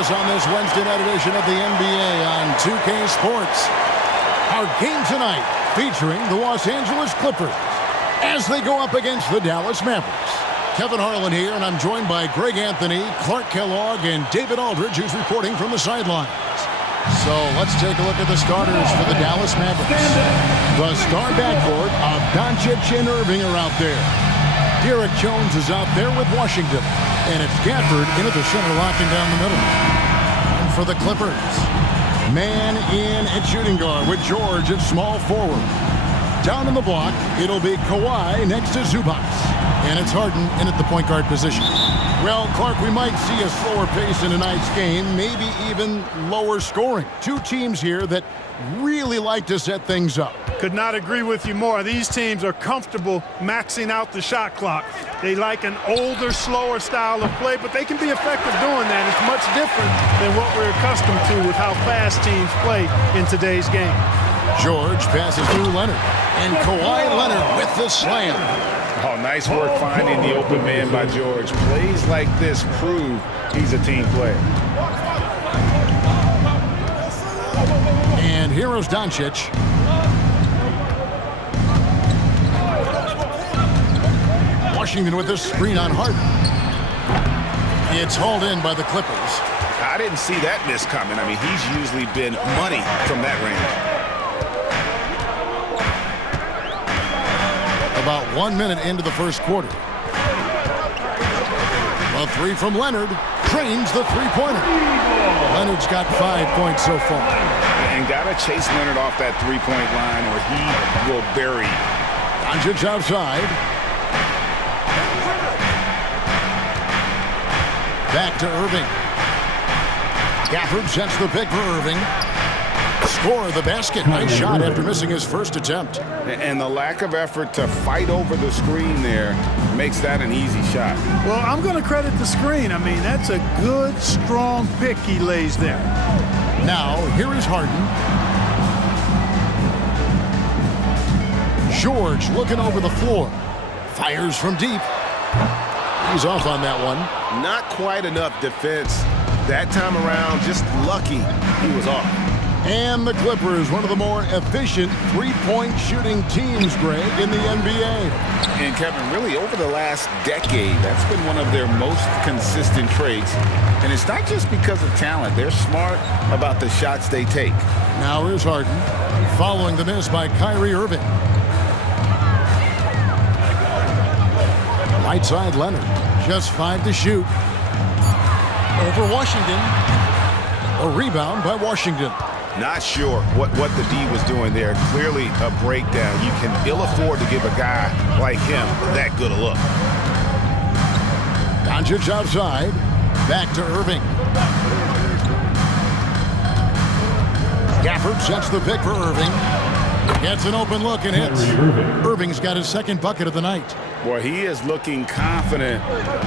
us on this Wednesday night edition of the NBA on 2K Sports. Our game tonight featuring the Los Angeles Clippers as they go up against the Dallas Mavericks. Kevin Harlan here, and I'm joined by Greg Anthony, Clark Kellogg, and David Aldridge, who's reporting from the sidelines. So let's take a look at the starters for the Dallas Mavericks. The star backcourt of Doncic and Irving are out there. Derek Jones is out there with Washington. And it's Gafford in at the center, locking down the middle. And for the Clippers, man in at shooting guard with George at small forward. Down in the block, it'll be Kawhi next to Zubac. And it's Harden in at the point guard position. Well, Clark, we might see a slower pace in tonight's game, maybe even lower scoring. Two teams here that really like to set things up. Could not agree with you more. These teams are comfortable maxing out the shot clock. They like an older, slower style of play, but they can be effective doing that. It's much different than what we're accustomed to with how fast teams play in today's game. George passes through Leonard, and Kawhi Leonard with the slam. Oh, nice work finding the open man by George. Plays like this prove he's a team player. And here's Doncic. Washington with this screen on Harden. It's hauled in by the Clippers. I didn't see that miss coming. I mean, he's usually been money from that range. About 1 minute into the first quarter. A three from Leonard trains the three-pointer. Leonard's got 5 points so far. And gotta chase Leonard off that three-point line or he will bury. Doncic outside. Back to Irving. Gafford sets the pick for Irving. Score the basket. Nice shot after missing his first attempt. And the lack of effort to fight over the screen there makes that an easy shot. Well, I'm going to credit the screen. I mean, that's a good, strong pick he lays there. Now, here is Harden. George looking over the floor. Fires from deep. He's off on that one. Not quite enough defense. That time around, just lucky he was off. And the Clippers, one of the more efficient three-point shooting teams, Greg, in the NBA. And Kevin, really over the last decade, that's been one of their most consistent traits. And it's not just because of talent. They're smart about the shots they take. Now here's Harden, following the miss by Kyrie Irving. Right side Leonard, just 5 to shoot. Over Washington. A rebound by Washington. Not sure what the D was doing there. Clearly a breakdown. You can ill afford to give a guy like him that good a look. Doncic outside. Back to Irving. Gafford sets the pick for Irving. Gets an open look and hits. Irving's got his second bucket of the night. Boy, he is looking confident.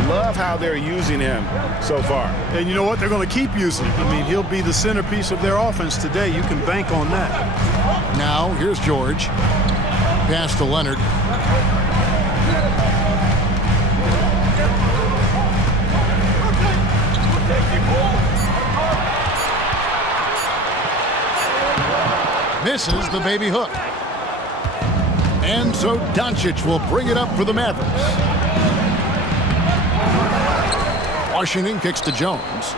Love how they're using him so far. And you know what? They're going to keep using him. I mean, he'll be the centerpiece of their offense today. You can bank on that. Now, here's George. Pass to Leonard. Misses the baby hook. And so Doncic will bring it up for the Mavericks. Washington kicks to Jones.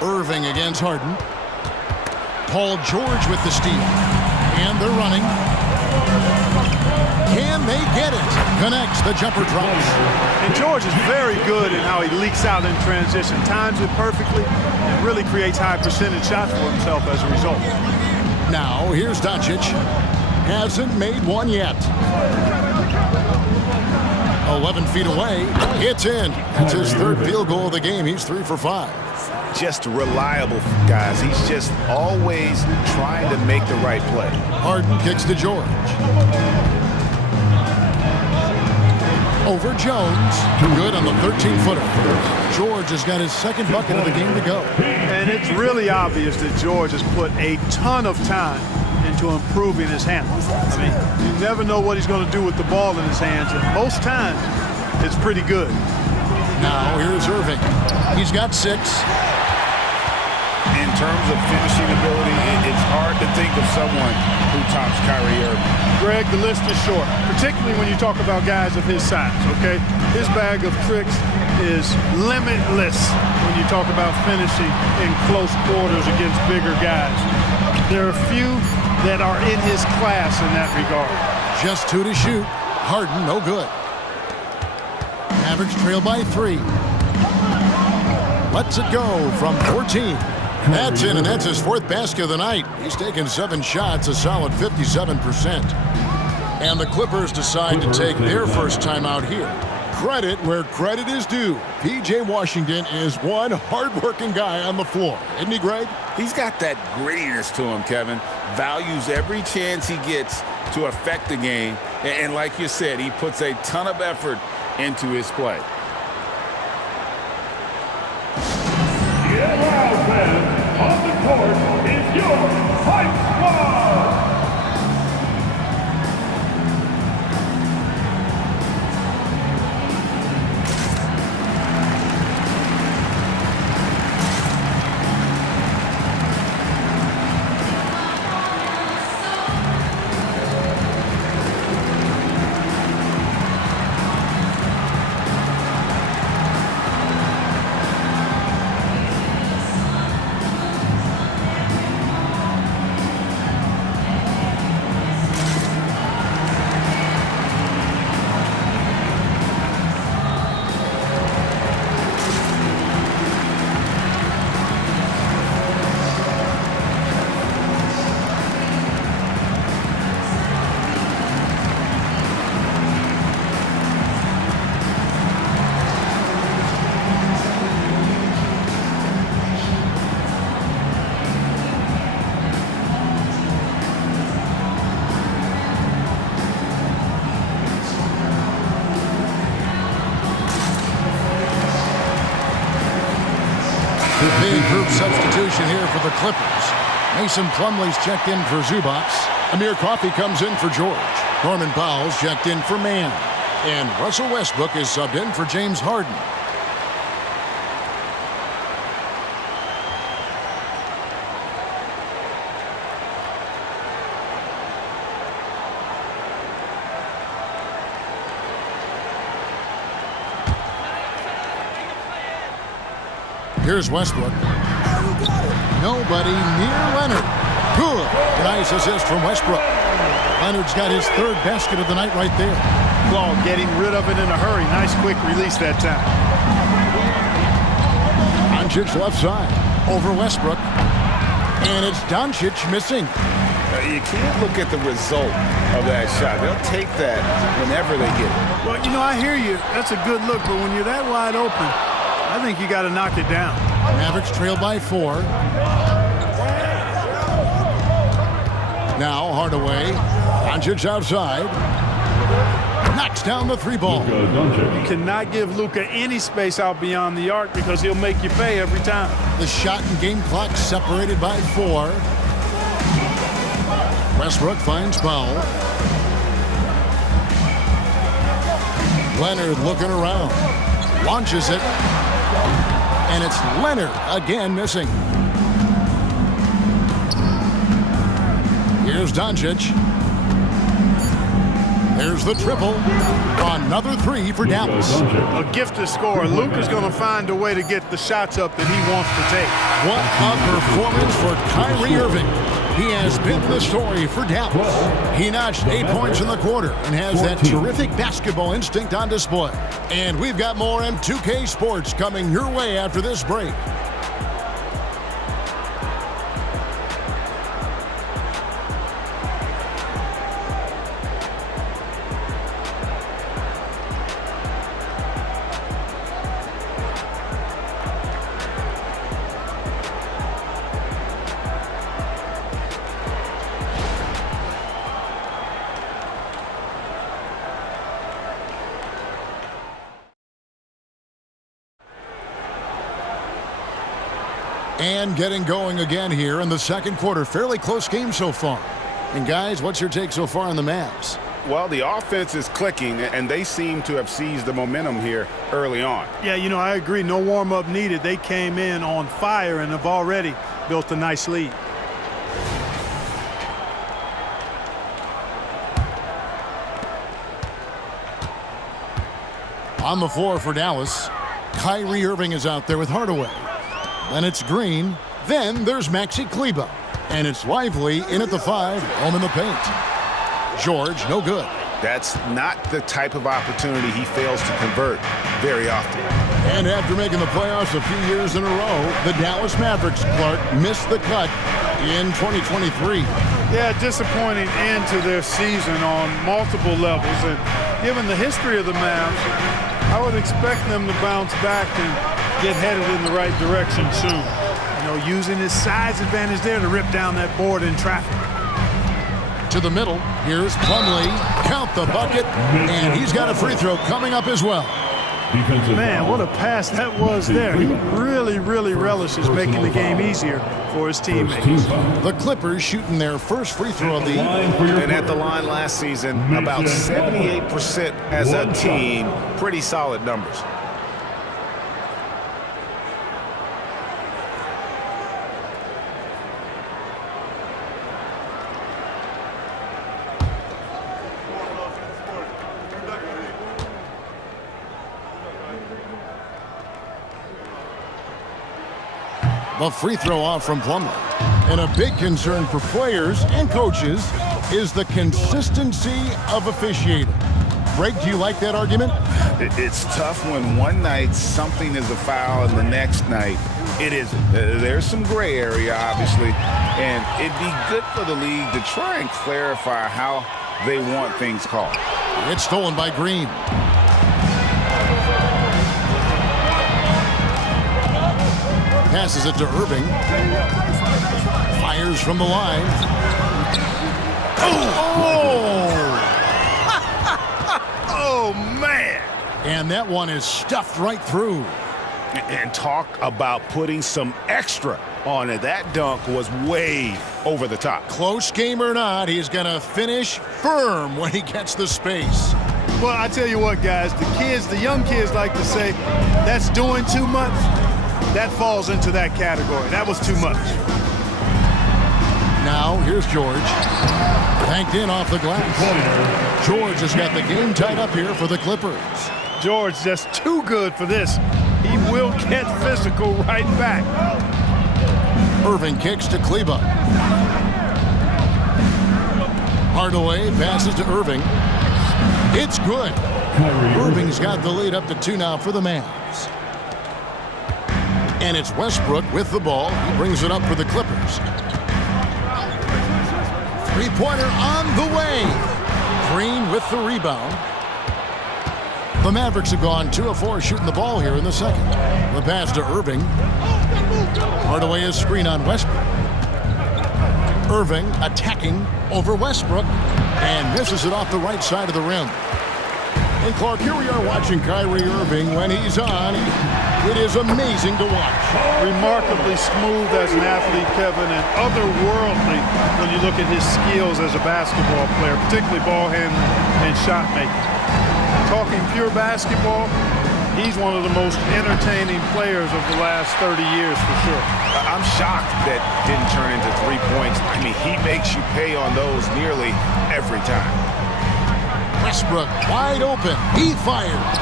Irving against Harden. Paul George with the steal. And they're running. Can they get it? Connects, the jumper drops. And George is very good in how he leaks out in transition. Times it perfectly and really creates high percentage shots for himself as a result. Now, here's Doncic. Hasn't made one yet. 11 feet away. It's in. That's his third field goal of the game. He's 3 for 5. Just reliable, guys. He's just always trying to make the right play. Harden kicks to George. Over Jones. Good on the 13-footer. George has got his second bucket of the game to go. And it's really obvious that George has put a ton of time into improving his handle. I mean, you never know what he's going to do with the ball in his hands, and most times it's pretty good. Now here's He's got 6. In terms of finishing ability, it's hard to think of someone who tops Kyrie Irving. Greg, the list is short, particularly when you talk about guys of his size, okay? His bag of tricks is limitless when you talk about finishing in close quarters against bigger guys. There are few that are in his class in that regard. Just 2 to shoot. Harden, no good. Mavericks trail by 3. Lets it go from 14. That's in, and that's his 4th basket of the night. He's taken 7 shots, a solid 57%. And the Clippers decide to take their first timeout here. Credit where credit is due. P.J. Washington is one hard-working guy on the floor. Isn't he, Greg? He's got that grittiness to him, Kevin. Values every chance he gets to affect the game. And like you said, he puts a ton of effort into his play. On the court is your Fight Squad. Big group substitution here for the Clippers. Mason Plumlee's checked in for Zubac. Amir Coffey comes in for George. Norman Powell's checked in for Mann. And Russell Westbrook is subbed in for James Harden. Here's Westbrook. Nobody near Leonard. Good. Nice assist from Westbrook. Leonard's got his 3rd basket of the night right there. Ball getting rid of it in a hurry. Nice quick release that time. Doncic left side. Over Westbrook. And it's Doncic missing. You can't look at the result of that shot. They'll take that whenever they get it. Well, you know, I hear you. That's a good look, but when you're that wide open, I think you got to knock it down. Mavericks trail by 4. Now Hardaway. Doncic outside. Knocks down the 3-ball. You cannot give Luka any space out beyond the arc because he'll make you pay every time. The shot and game clock separated by 4. Westbrook finds Powell. Leonard looking around. Launches it. And it's Leonard again missing. Here's Doncic. There's the triple. Another 3 for Dallas. A gifted scorer. Luka's going to find a way to get the shots up that he wants to take. What a performance for Kyrie Irving. He has been the story for Dallas. He notched 8 points in the quarter and has that terrific basketball instinct on display. And we've got more M2K Sports coming your way after this break. And getting going again here in the second quarter. Fairly close game so far. And guys, what's your take so far on the Mavs? Well, the offense is clicking, and they seem to have seized the momentum here early on. Yeah, you know, I agree. No warm-up needed. They came in on fire and have already built a nice lead. On the floor for Dallas, Kyrie Irving is out there with Hardaway. Then it's Green. Then there's Maxi Kleber. And it's Lively in at the 5, home in the paint. George, no good. That's not the type of opportunity he fails to convert very often. And after making the playoffs a few years in a row, the Dallas Mavericks, Clark, missed the cut in 2023. Yeah, disappointing end to their season on multiple levels. And given the history of the Mavs, I would expect them to bounce back and get headed in the right direction soon. You know, using his size advantage there to rip down that board in traffic. To the middle, here's Plumlee. Count the bucket, and he's got a free throw coming up as well. Man, what a pass that was there. He really, really relishes making the game easier for his teammates. The Clippers shooting their first free throw of the year. And at the line last season, about 78% as a team. Pretty solid numbers. A free throw off from Plumlee. And a big concern for players and coaches is the consistency of officiating. Greg, do you like that argument? It's tough when one night something is a foul and the next night it isn't. There's some gray area, obviously, and it'd be good for the league to try and clarify how they want things called. It's stolen by Green. Passes it to Irving. Fires from the line. Oh! Oh, man! And that one is stuffed right through. And talk about putting some extra on it. That dunk was way over the top. Close game or not, he's going to finish firm when he gets the space. Well, I tell you what, guys, the young kids like to say, that's doing too much. That falls into that category. That was too much. Now, here's George. Banked in off the glass. George has got the game tied up here for the Clippers. George just too good for this. He will get physical right back. Irving kicks to Kleber. Hardaway passes to Irving. It's good. Irving's got the lead up to 2 now for the Mavs. And it's Westbrook with the ball. He brings it up for the Clippers. Three-pointer on the way. Green with the rebound. The Mavericks have gone 2 of 4 shooting the ball here in the second. The pass to Irving. Hardaway is screen on Westbrook. Irving attacking over Westbrook and misses it off the right side of the rim. And Clark, here we are watching Kyrie Irving. When he's on, it is amazing to watch. Remarkably smooth as an athlete, Kevin, and otherworldly when you look at his skills as a basketball player, particularly ball handling and shot making. Talking pure basketball, he's one of the most entertaining players of the last 30 years for sure. I'm shocked that didn't turn into 3 points. I mean, he makes you pay on those nearly every time. Westbrook wide open. He fires.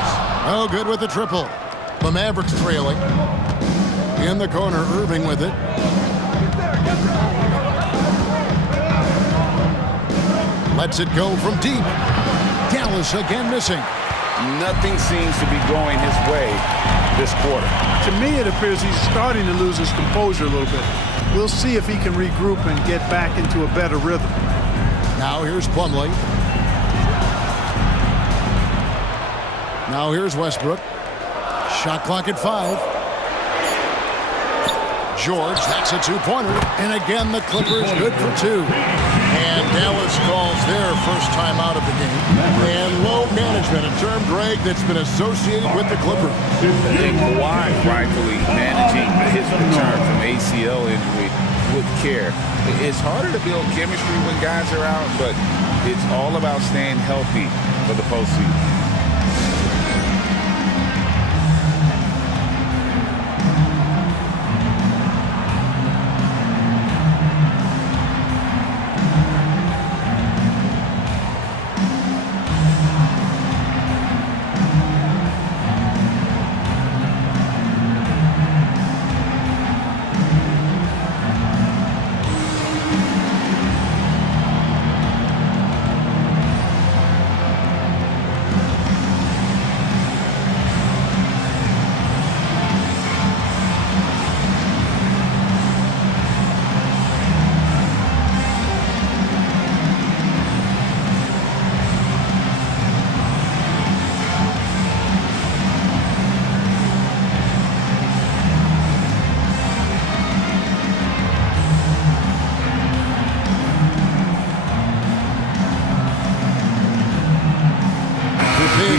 Oh, good with the triple. The Mavericks trailing. In the corner, Irving with it. Lets it go from deep. Dallas again missing. Nothing seems to be going his way this quarter. To me, it appears he's starting to lose his composure a little bit. We'll see if he can regroup and get back into a better rhythm. Now here's Plumlee. Now here's Westbrook. Shot clock at 5. George, that's a 2-pointer. And again, the Clippers good for 2. And Dallas calls their first time out of the game. And low management, a term, Greg, that's been associated with the Clippers. I think Kawhi rightfully managing his return from ACL injury with care. It's harder to build chemistry when guys are out, but It's all about staying healthy for the postseason.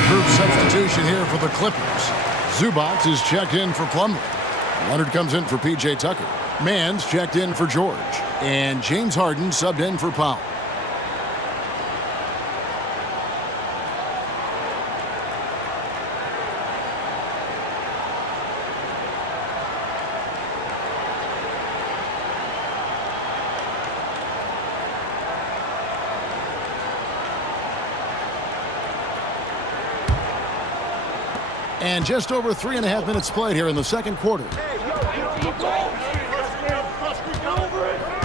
Group substitution here for the Clippers. Zubac is checked in for Plumlee. Leonard comes in for P.J. Tucker. Mann's checked in for George. And James Harden subbed in for Powell. And just over 3.5 minutes played here in the second quarter.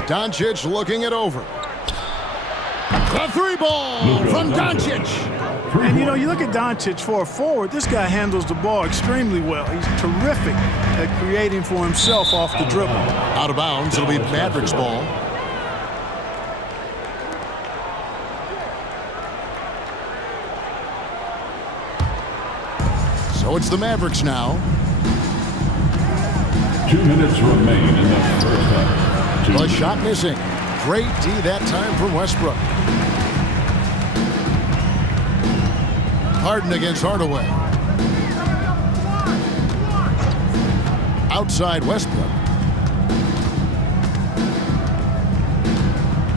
Doncic looking it over. The three ball from Doncic. And, you look at Doncic for a forward. This guy handles the ball extremely well. He's terrific at creating for himself off the dribble. Out of bounds. It'll be Mavericks ball. So it's the Mavericks now. 2 minutes remain in the first half. The shot missing. Great D that time from Westbrook. Harden against Hardaway. Outside Westbrook.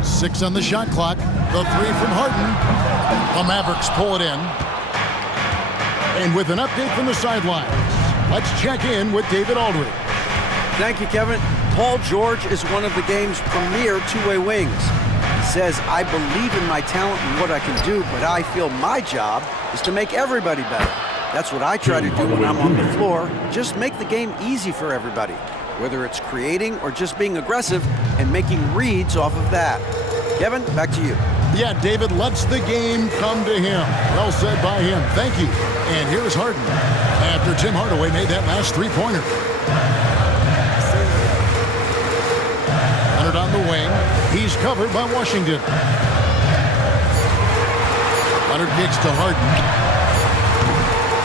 6 on the shot clock. The three from Harden. The Mavericks pull it in. And with an update from the sidelines, let's check in with David Aldridge. Thank you, Kevin. Paul George is one of the game's premier two-way wings. He says, I believe in my talent and what I can do, but I feel my job is to make everybody better. That's what I try to do when I'm on the floor. Just make the game easy for everybody, whether it's creating or just being aggressive and making reads off of that. Kevin, back to you. Yeah, David lets the game come to him. Well said by him. Thank you. And here's Harden after Tim Hardaway made that last three-pointer. Leonard on the wing. He's covered by Washington. Leonard kicks to Harden.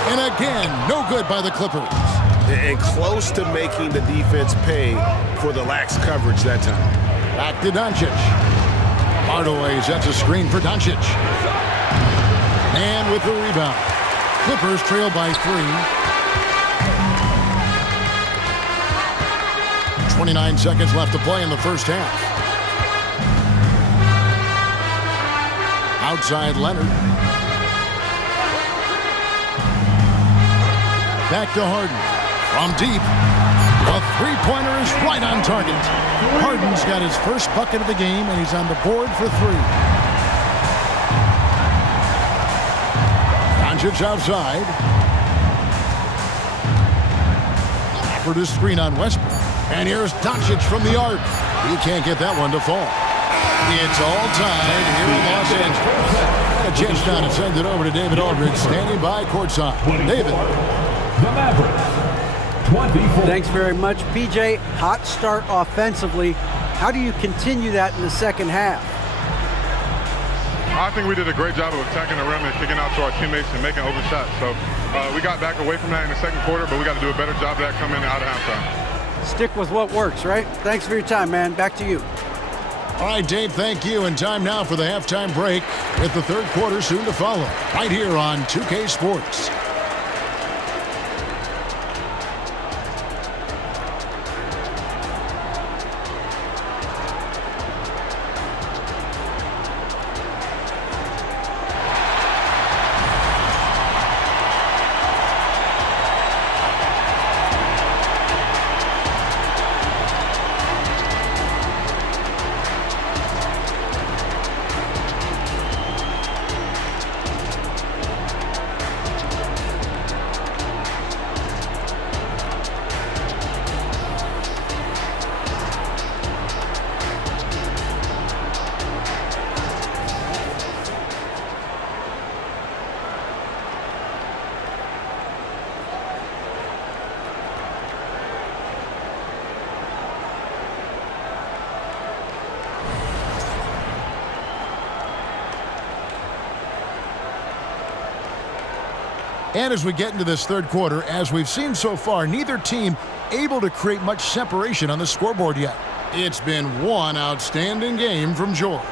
And again, no good by the Clippers. And close to making the defense pay for the lax coverage that time. Back to Doncic. Hardaway sets a screen for Doncic. And with the rebound. Clippers trail by 3. 29 seconds left to play in the first half. Outside Leonard. Back to Harden. From deep. A three-pointer is right on target. Harden's got his first bucket of the game, and he's on the board for 3. Doncic outside. For the screen on Westbrook. And here's Doncic from the arc. He can't get that one to fall. It's all tied here in Los Angeles. A chance now to send it over to David Aldridge, standing by courtside. David. The Mavericks. 24. Thanks very much, PJ. Hot start offensively. How do you continue that in the second half? I think we did a great job of attacking the rim and kicking out to our teammates and making open shots. So we got back away from that in the second quarter, but we got to do a better job of that coming out of halftime. Stick with what works, right? Thanks for your time, man. Back to you. All right, Dave, thank you. And time now for the halftime break with the third quarter soon to follow. Right here on 2K Sports. And as we get into this third quarter, as we've seen so far, neither team able to create much separation on the scoreboard yet. It's been one outstanding game from George.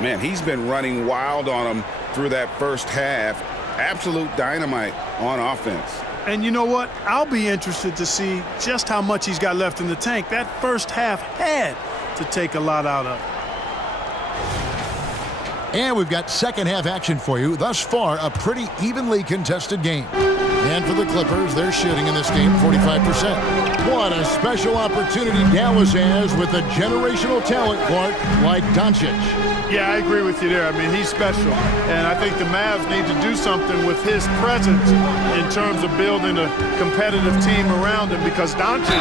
Man, he's been running wild on them through that first half. Absolute dynamite on offense. And you know what? I'll be interested to see just how much he's got left in the tank. That first half had to take a lot out of it. And we've got second half action for you. Thus far, a pretty evenly contested game. And for the Clippers, they're shooting in this game 45%. What a special opportunity Dallas has with a generational talent, Clark, like Doncic. Yeah, I agree with you there. I mean, he's special. And I think the Mavs need to do something with his presence in terms of building a competitive team around him, because Doncic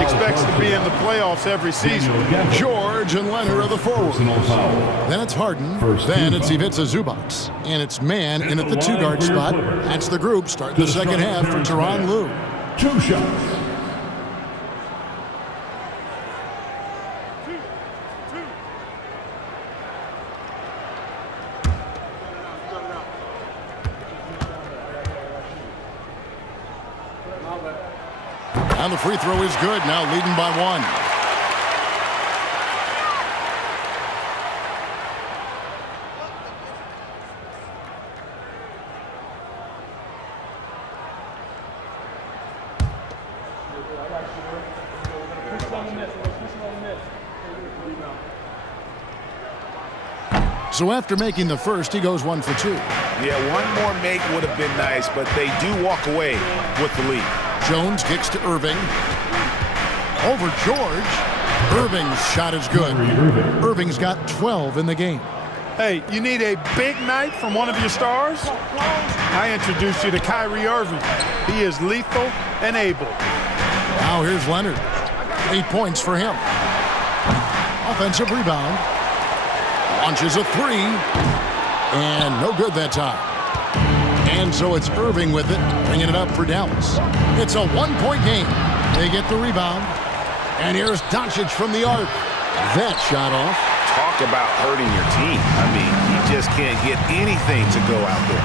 expects to be in the playoffs every season. George and Leonard are the forwards. Then it's Harden. Then it's Ivica Zubac. And it's Man in at the two-guard spot. That's the group. Start the second half for Tyronn Lue. 2 shots. And the free throw is good. Now leading by 1. So after making the first, he goes 1 for 2. Yeah, one more make would have been nice, but they do walk away with the lead. Jones kicks to Irving. Over George. Irving's shot is good. Irving's got 12 in the game. Hey, you need a big night from one of your stars? I introduce you to Kyrie Irving. He is lethal and able. Now here's Leonard. 8 points for him. Offensive rebound. Launches a 3. And no good that time. And so it's Irving with it, bringing it up for Dallas. It's a 1-point game. They get the rebound. And here's Doncic from the arc. That shot off. Talk about hurting your team. I mean, you just can't get anything to go out there.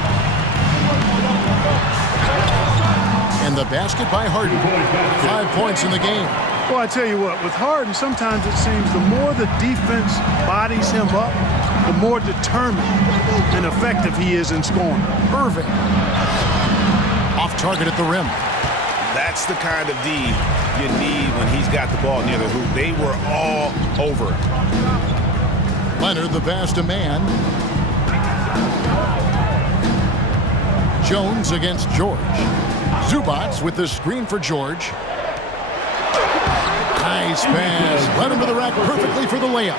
And the basket by Harden. 5 points in the game. Well, I tell you what, with Harden, sometimes it seems the more the defense bodies him up, the more determined and effective he is in scoring. Irving. Off target at the rim. That's the kind of D you need when he's got the ball near the hoop. They were all over him. Leonard, the pass to Man. Jones against George. Zubac with the screen for George. Nice pass. Led him to the rack perfectly for the layup.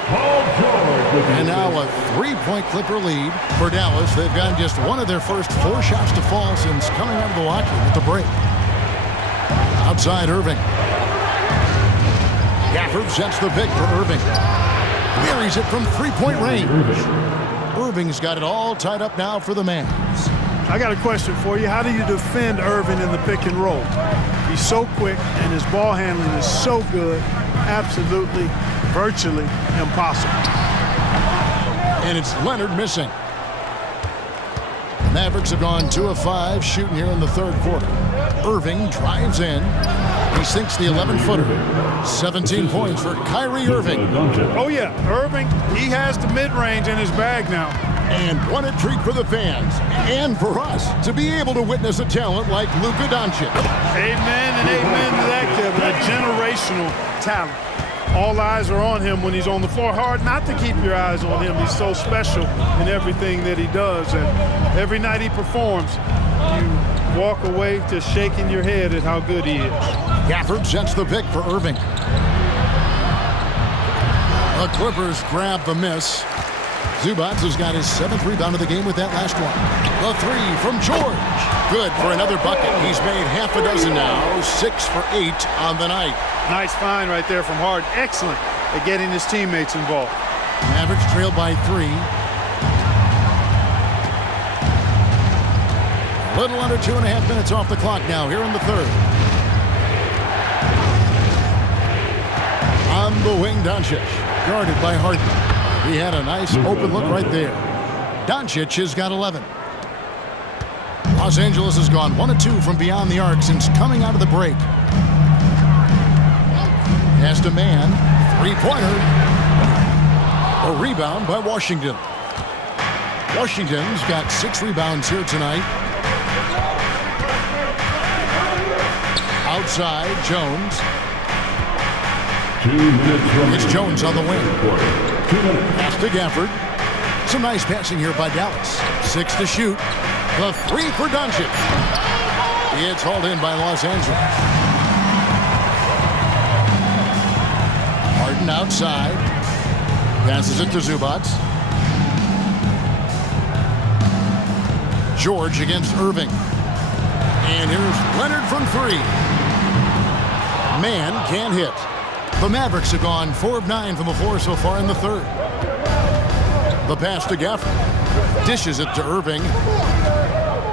And now a 3-point Clipper lead for Dallas. They've gotten just one of their first 4 shots to fall since coming out of the locker room at the break. Outside Irving. Gafford sets the pick for Irving. Buries it from 3-point range. Irving's got it all tied up now for the Mavs. I got a question for you. How do you defend Irving in the pick and roll? He's so quick and his ball handling is so good. Absolutely, virtually impossible. And it's Leonard missing. The Mavericks have gone 2 of 5 shooting here in the third quarter. Irving drives in. He sinks the 11-footer. 17 points for Kyrie Irving. Oh, yeah. Irving, he has the mid-range in his bag now. And what a treat for the fans and for us to be able to witness a talent like Luka Doncic. Amen and amen to that, Kevin. A generational talent. All eyes are on him when he's on the floor. Hard not to keep your eyes on him. He's so special in everything that he does. And every night he performs, you walk away just shaking your head at how good he is. Gafford sets the pick for Irving. The Clippers grab the miss. Zubac has got his 7th rebound of the game with that last one. The 3 from George. Good for another bucket. He's made half a dozen now. 6 for 8 on the night. Nice find right there from Harden. Excellent at getting his teammates involved. Mavericks trailed by 3. A little under 2.5 minutes off the clock now here in the third. On the wing, Doncic, guarded by Harden. He had a nice open look right there. Doncic has got 11. Los Angeles has gone 1 of 2 from beyond the arc since coming out of the break. Pass to man. Three-pointer. A rebound by Washington. Washington's got 6 rebounds here tonight. Outside, Jones. 2 minutes remaining. It's Jones on the wing. 2 minutes. Pass to Gafford. Some nice passing here by Dallas. 6 to shoot. The 3 for Doncic. It's hauled in by Los Angeles. Harden outside. Passes it to Zubac. George against Irving. And here's Leonard from 3. Man can't hit. The Mavericks have gone 4 of 9 from the floor so far in the third. The pass to Gafford. Dishes it to Irving.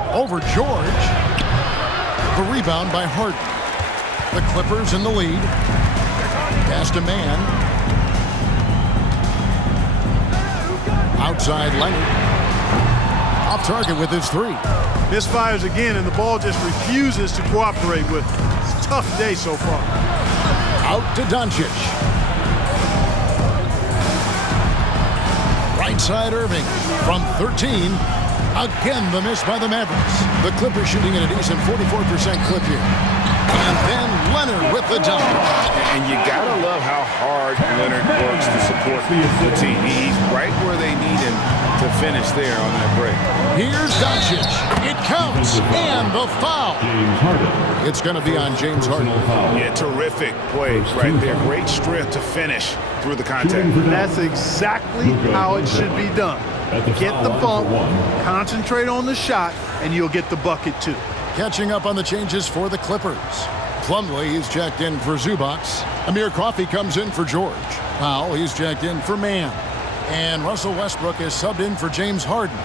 Over George. The rebound by Harden. The Clippers in the lead. Pass to Man. Outside Leonard. Off target with his 3. Misfires again, and the ball just refuses to cooperate with it. It's a tough day so far. Out to Doncic. Right side Irving from 13. Again, the miss by the Mavericks. The Clippers shooting at a decent 44% clip here. And then Leonard with the dunk. And you gotta love how hard Leonard works to support the team. He's right where they need him to finish there on that break. Here's Doncic. It counts. And the foul. James Harden. It's going to be on James Harden. Yeah, terrific play right there. Great strength to finish through the contact. That's exactly how it should be done. Get the bump, concentrate on the shot, and you'll get the bucket too. Catching up on the changes for the Clippers. Plumlee is checked in for Zubac. Amir Coffey comes in for George. Powell, he's checked in for Man. And Russell Westbrook is subbed in for James Harden.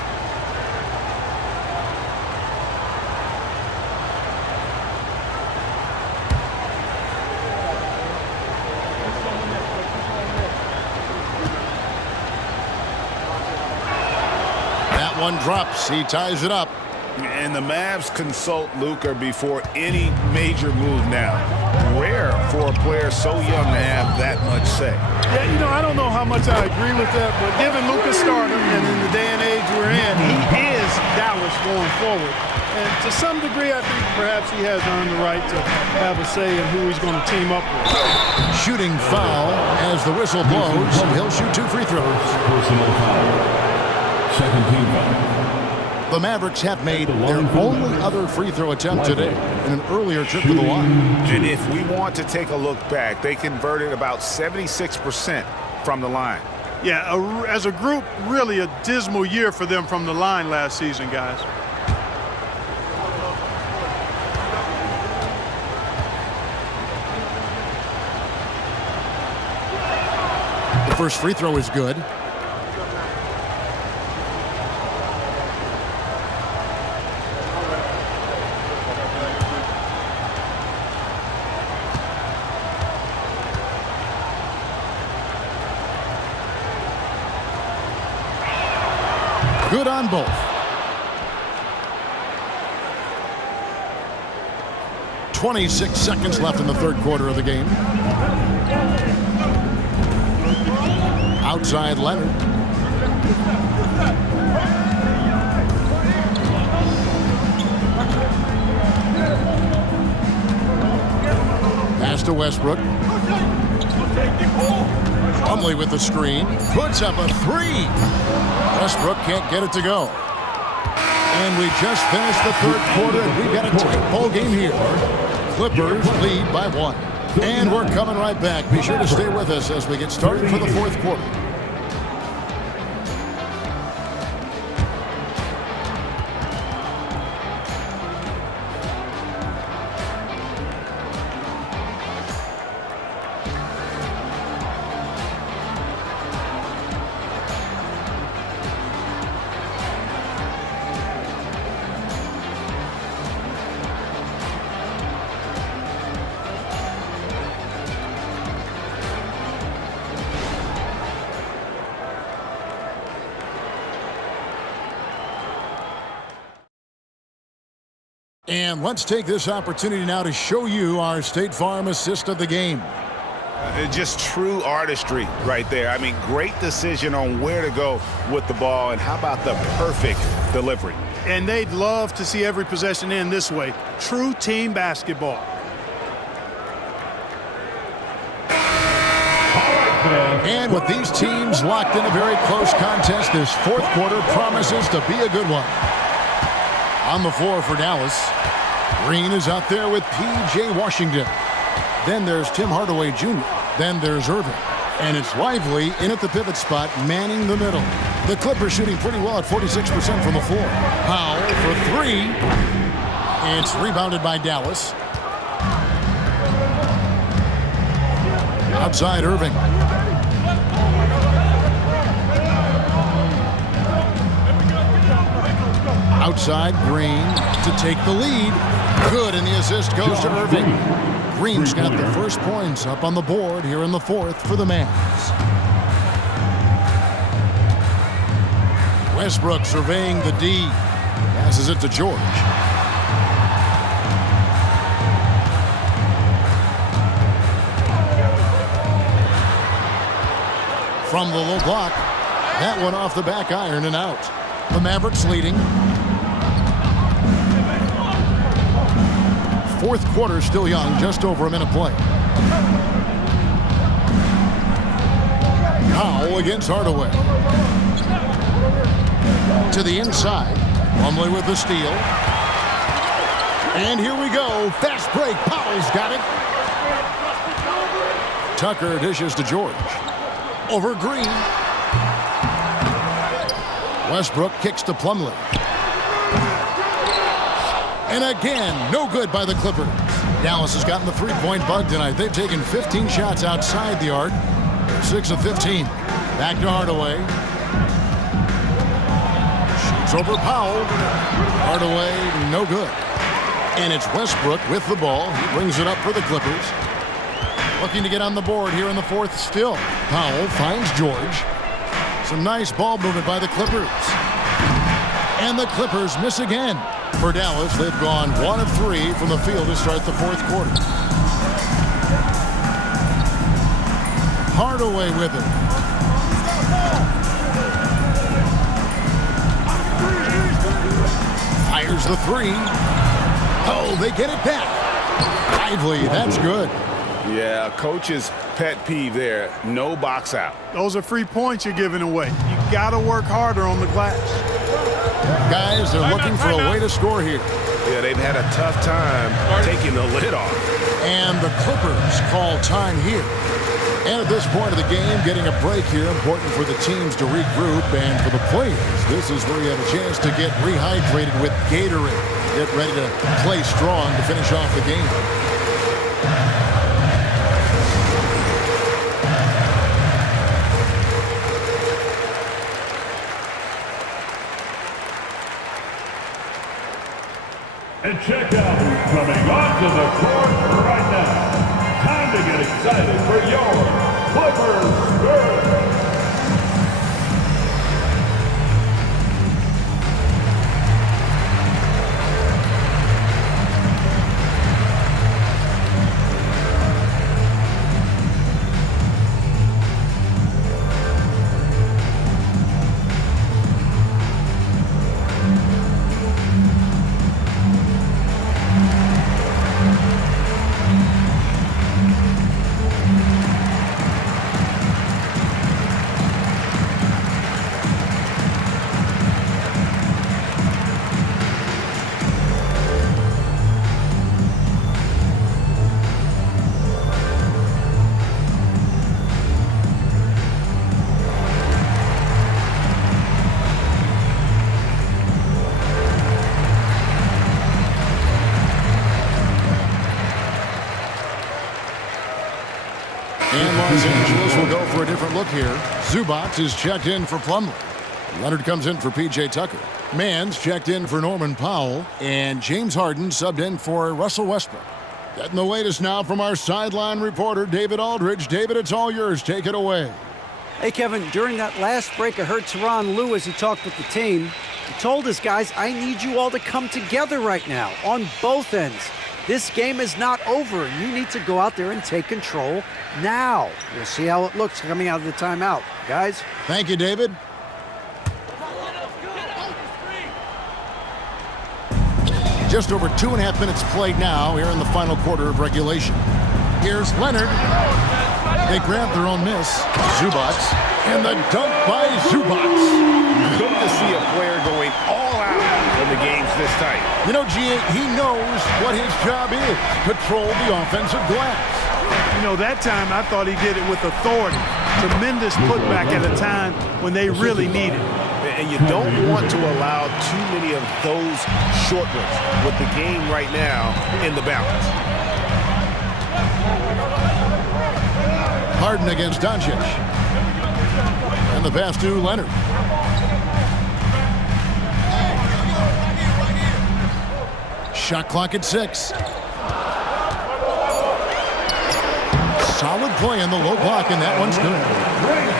That one drops. He ties it up. And the Mavs consult Luka before any major move now. Rare for a player so young to have that much say. Yeah, you know, I don't know how much I agree with that, but given Luka's stardom and in the day and age we're in, he is Dallas going forward. And to some degree, I think perhaps he has earned the right to have a say in who he's going to team up with. Shooting foul as the whistle blows. He'll shoot 2 free throws. Personal foul. Second team foul. The Mavericks have made their only other free throw attempt today in an earlier trip to the line. And if we want to take a look back, they converted about 76% from the line. Yeah, as a group, really a dismal year for them from the line last season, guys. The first free throw is good. Good on both. .26 seconds left in the third quarter of the game. Outside Leonard. Pass to Westbrook. Plumlee with the screen. Puts up a 3. Westbrook can't get it to go. And we just finished the third quarter, and we've got a tight ball game here. Clippers lead by 1. And we're coming right back. Be sure to stay with us as we get started for the fourth quarter. And let's take this opportunity now to show you our State Farm assist of the game. Just true artistry right there. I mean, great decision on where to go with the ball, and how about the perfect delivery? And they'd love to see every possession end this way. True team basketball. And with these teams locked in a very close contest, this fourth quarter promises to be a good one. On the floor for Dallas, Green is out there with P.J. Washington. Then there's Tim Hardaway Jr. Then there's Irving. And it's Lively in at the pivot spot, manning the middle. The Clippers shooting pretty well at 46% from the floor. Powell for three. It's rebounded by Dallas. Outside Irving. Outside Green to take the lead. Good, and the assist goes to Irving. Green's got the first points up on the board here in the fourth for the Mavs. Westbrook surveying the D. Passes it to George. From the low block. That one off the back iron and out. The Mavericks leading. Fourth quarter still young, just over a minute play. Powell against Hardaway. To the inside. Plumlee with the steal. And here we go. Fast break. Powell's got it. Tucker dishes to George. Over Green. Westbrook kicks to Plumlee. And again, no good by the Clippers. Dallas has gotten the three-point bug tonight. They've taken 15 shots outside the arc. They're 6 of 15. Back to Hardaway. Shoots over Powell. Hardaway, no good. And it's Westbrook with the ball. He brings it up for the Clippers. Looking to get on the board here in the fourth still. Powell finds George. Some nice ball movement by the Clippers. And the Clippers miss again. For Dallas, they've gone 1 of 3 from the field to start the fourth quarter. Hardaway with it. Fires the three. Oh, they get it back. Lively, that's good. Yeah, coach's pet peeve there. No box out. Those are free points you're giving away. You got to work harder on the glass. Guys, they're looking for a way to score here. Yeah, they've had a tough time taking the lid off. And the Clippers call time here. And at this point of the game, getting a break here, important for the teams to regroup. And for the players, this is where you have a chance to get rehydrated with Gatorade. Get ready to play strong to finish off the game. And check out who's coming onto the court right now. Time to get excited for your Clippers Spurs. And Los Angeles will go for a different look here. Zubac is checked in for Plumlee. Leonard comes in for P.J. Tucker. Mann's checked in for Norman Powell. And James Harden subbed in for Russell Westbrook. Getting the latest now from our sideline reporter, David Aldridge. David, it's all yours. Take it away. Hey, Kevin, during that last break, I heard Tyronn Lue as he talked with the team. He told his guys, I need you all to come together right now on both ends. This game is not over, and you need to go out there and take control now. We'll see how it looks coming out of the timeout. Guys? Thank you, David. Just over 2.5 minutes played now here in the final quarter of regulation. Here's Leonard. They grab their own miss. Zubac. And the dunk by Zubac. Good to see a player going all out in the games this tight. You know, G.A., he knows what his job is. Control the offensive glass. You know, that time I thought he did it with authority. Tremendous putback at a time when they really need it. And you don't want to allow too many of those short ones with the game right now in the balance. Harden against Doncic. And the pass to Leonard. Shot clock at 6. Solid play in the low block, and that one's good.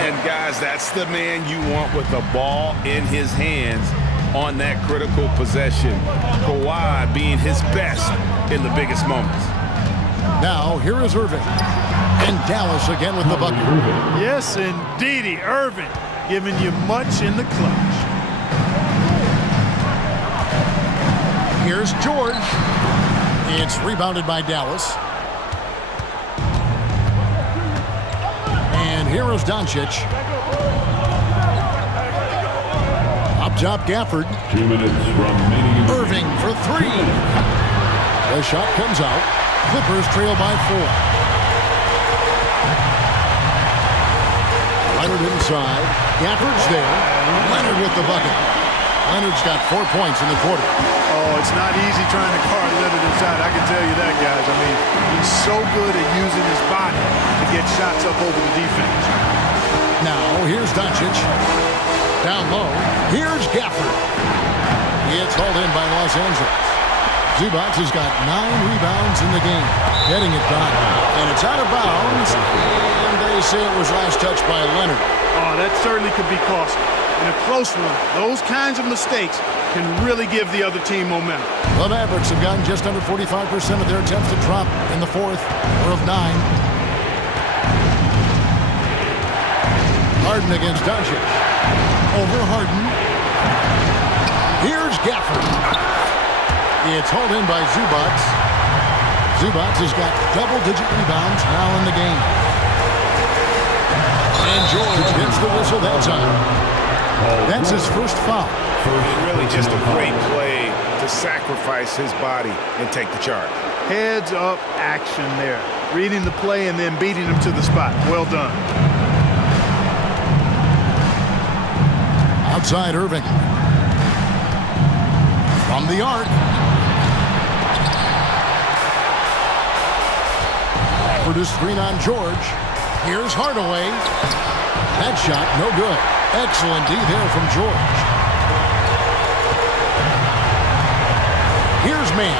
And guys, that's the man you want with the ball in his hands on that critical possession. Kawhi being his best in the biggest moments. Now, here is Irving. And Dallas again with the bucket. Yes, indeedy. Irving giving you much in the clutch. Here's George. It's rebounded by Dallas. And here is Doncic. Up top, Gafford. 2 minutes remaining. Irving for 3. The shot comes out. Clippers trail by 4. Leonard inside. Gafford's there. Leonard with the bucket. Leonard's got 4 points in the quarter. Oh, it's not easy trying to guard Leonard inside. I can tell you that, guys. I mean, he's so good at using his body to get shots up over the defense. Now, here's Doncic. Down low. Here's Gafford. It's hauled in by Los Angeles. Zubac has got 9 rebounds in the game. Getting it done. And it's out of bounds. And they say it was last touched by Leonard. Oh, that certainly could be costly. In a close one, those kinds of mistakes can really give the other team momentum. The Mavericks have gotten just under 45% of their attempts to drop in the 4th, or of 9. Harden against Doncic. Over Harden. Here's Gafford. It's hauled in by Zubac. Zubac has got double-digit rebounds now in the game. And George gets the whistle that time. That's his first foul. Really just a great play to sacrifice his body and take the charge. Heads up action there. Reading the play and then beating him to the spot. Well done. Outside Irving. From the arc. For the screen on George. Here's Hardaway. That shot, no good. Excellent D there from George. Here's Mann.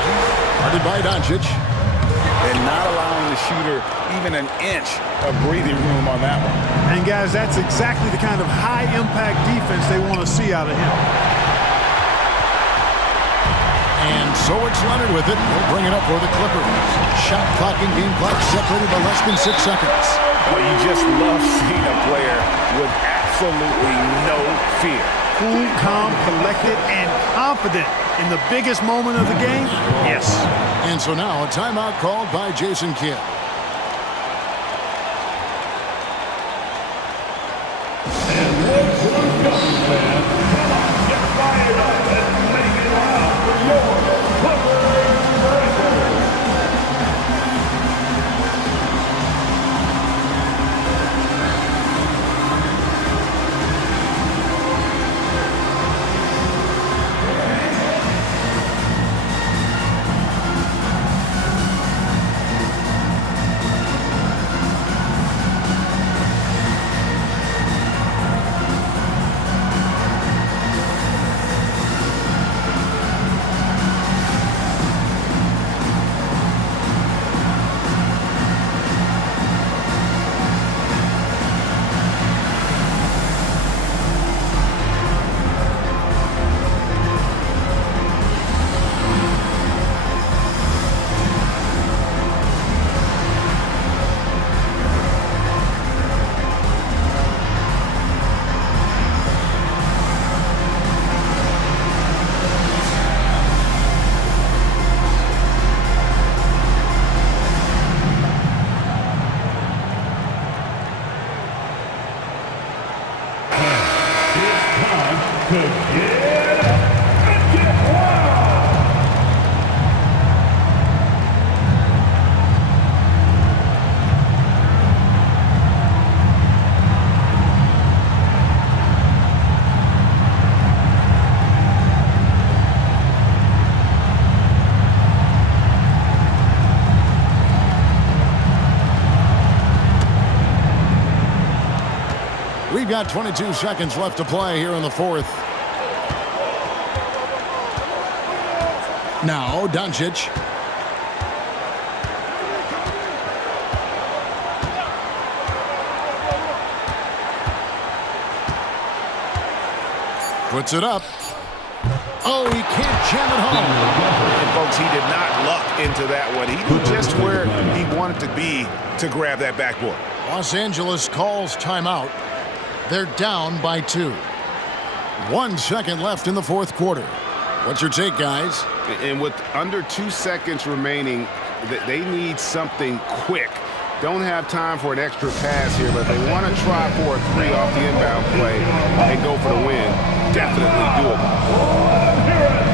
Guarded by Doncic. And not allowing the shooter even an inch of breathing room on that one. And guys, that's exactly the kind of high-impact defense they want to see out of him. And so it's Leonard with it. He'll bring it up for the Clippers. Shot clock and game clock separated by less than 6 seconds. Well, you just love seeing a player with absolutely no fear. Cool, calm, collected, and confident in the biggest moment of the game? Yes. And so now a timeout called by Jason Kidd. And let's go, fans. Come on, get fired up and make it loud for your Clippers record. We've got 22 seconds left to play here in the fourth. Now, Doncic. Puts it up. Oh, he can't jam it home. And folks, he did not luck into that one. He knew just where he wanted to be to grab that backboard. Los Angeles calls timeout. They're down by 2. 1 second left in the fourth quarter. What's your take, guys? And with under 2 seconds remaining, they need something quick. Don't have time for an extra pass here, but they want to try for a 3 off the inbound play and go for the win. Definitely doable.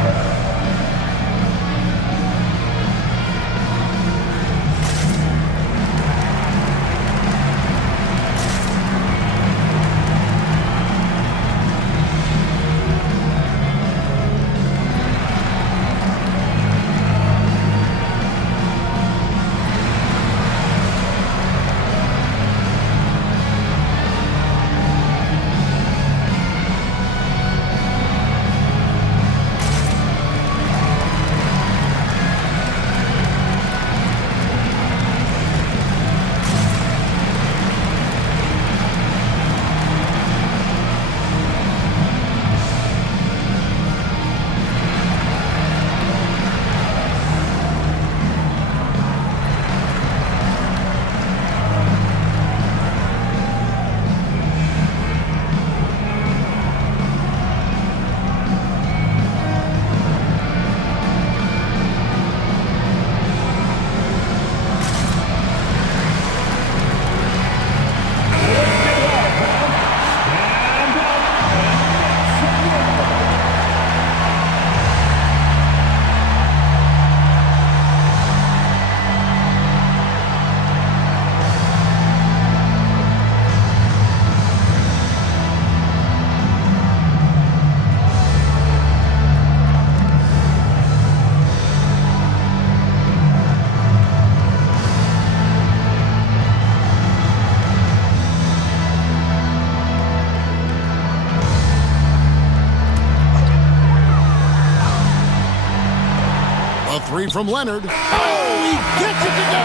Three from Leonard. Oh, he gets it to go.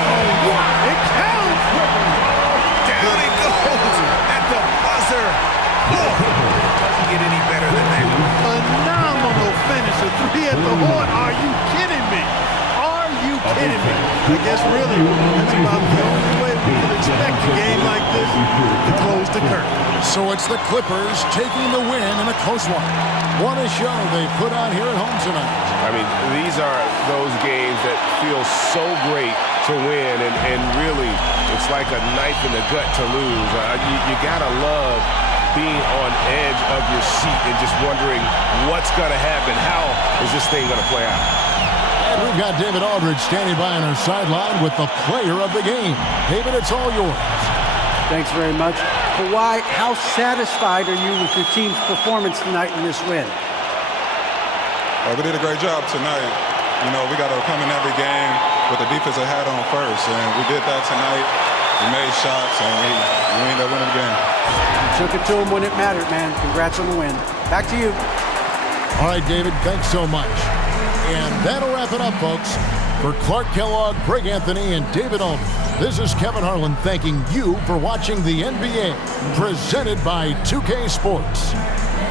Wow, it counts. Down it goes at the buzzer. Doesn't get any better than that. Phenomenal finish. A 3 at the horn. Are you kidding me? Are you kidding me? I guess really that's about the only way we can expect a game like this to close the curtain. So it's the Clippers taking the win in a close one. What a show they put on here at home tonight. I mean, these are those games that feel so great to win, and really, it's like a knife in the gut to lose. You gotta love being on edge of your seat and just wondering what's gonna happen. How is this thing gonna play out? And we've got David Aldridge standing by on our sideline with the player of the game. David, it's all yours. Thanks very much. Kawhi, how satisfied are you with your team's performance tonight in this win? We did a great job tonight. You know, we got to come in every game with the defensive hat on first, and we did that tonight. We made shots, and we ended up winning the game. You took it to them when it mattered, man. Congrats on the win. Back to you. All right, David, thanks so much. And that'll wrap it up, folks. For Clark Kellogg, Greg Anthony, and David Aldridge, this is Kevin Harlan thanking you for watching the NBA, presented by 2K Sports.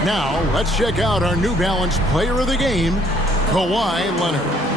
Now, let's check out our New Balance player of the game, Kawhi Leonard.